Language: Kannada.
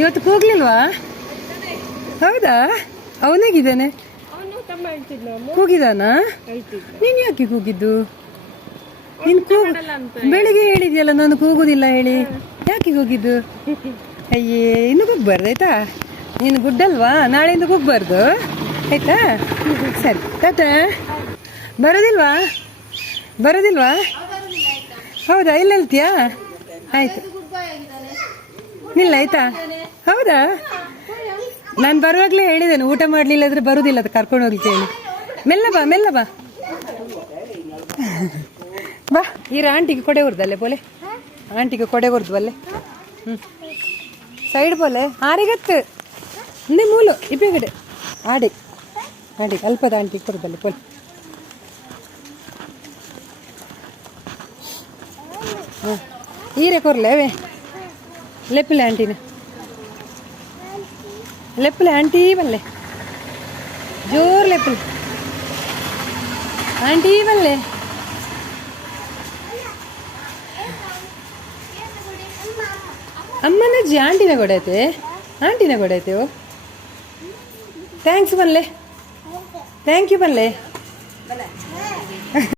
ಇವತ್ತು ಕೂಗ್ಲಿಲ್ವಾ? ಹೌದಾ? ಅವನಾಗಿದ್ದಾನೆ? ಕೂಗಿದಾನ? ನೀನ್ ಯಾಕೆ ಕೂಗಿದ್ದು? ನೀನು ಕೂ ಬೆಳಿಗ್ಗೆ ಹೇಳಿದ್ಯಲ್ಲ ನಾನು ಕೂಗುದಿಲ್ಲ ಹೇಳಿ. ಯಾಕೆ ಕೂಗಿದ್ದು? ಅಯ್ಯೇ ಇನ್ನು ಕೂಗ್ಬಾರ್ದು ಆಯ್ತಾ? ನೀನು ಗುಡ್ಡಲ್ವಾ? ನಾಳೆಯಿಂದ ಕೂಗ್ಬಾರ್ದು. ಆಯ್ತಾ? ಸರಿ ತಾತ ಬರೋದಿಲ್ವಾ? ಬರೋದಿಲ್ವಾ? ಹೌದಾ ಇಲ್ಲ ಹೇಳ್ತೀಯಾ ಆಯ್ತು. ನಿಲ್ಲ ಆಯ್ತಾ? ಹೌದಾ? ನಾನು ಬರುವಾಗಲೇ ಹೇಳಿದ್ದೇನೆ, ಊಟ ಮಾಡಲಿಲ್ಲ ಅಂದ್ರೆ ಬರುದಿಲ್ಲ, ಅದು ಕರ್ಕೊಂಡು ಹೋಗ್ಲಿಕ್ಕೆ ಹೇಳಿ ಮೆಲ್ಲ ಬಾ ಮೆಲ್ಲ ಬಾ. ಬಾ ಈರ ಆಂಟಿಗೆ ಕೊಡೆ ಹೊರ್ದಲ್ಲೇ ಬೋಲೆ. ಆಂಟಿಗೆ ಕೊಡೆ ಹೊರ್ದ್ವಲ್ಲೇ ಹ್ಞೂ ಸೈಡ್ ಬೋಲೆ ಆರಿಗತ್ತು ಹಿಂದೆ ಮೂಲು ಇಪ್ಪೆಗಡೆ ಆಡಿ ಆಡಿ, ಅಲ್ಪದ ಆಂಟಿಗೆ ಕೊಡ್ದಲ್ಲೇ ಬೋಲೆ. ಹಾಂ ಈರೆ ಕೊರ್ಲೇವೆ ಲೆಪ್ಪಿಲ್ಲ ಆಂಟಿನ. ಲೆಪ್ಪಲೆ ಆಂಟಿ ಬಲ್ಲೆ ಜೋರ್ ಲೆಪ್ಪಲೆ ಆಂಟಿ ಬಲ್ಲೆ ಅಮ್ಮನಜ್ಜಿ ಆಂಟಿನ ಕೊಡೈತೆ ಆಂಟಿನ ಕೊಡೈತೆ ಥ್ಯಾಂಕ್ಸ್ ಬಲ್ಲೆ ಥ್ಯಾಂಕ್ ಯು ಬಲ್ಲೆ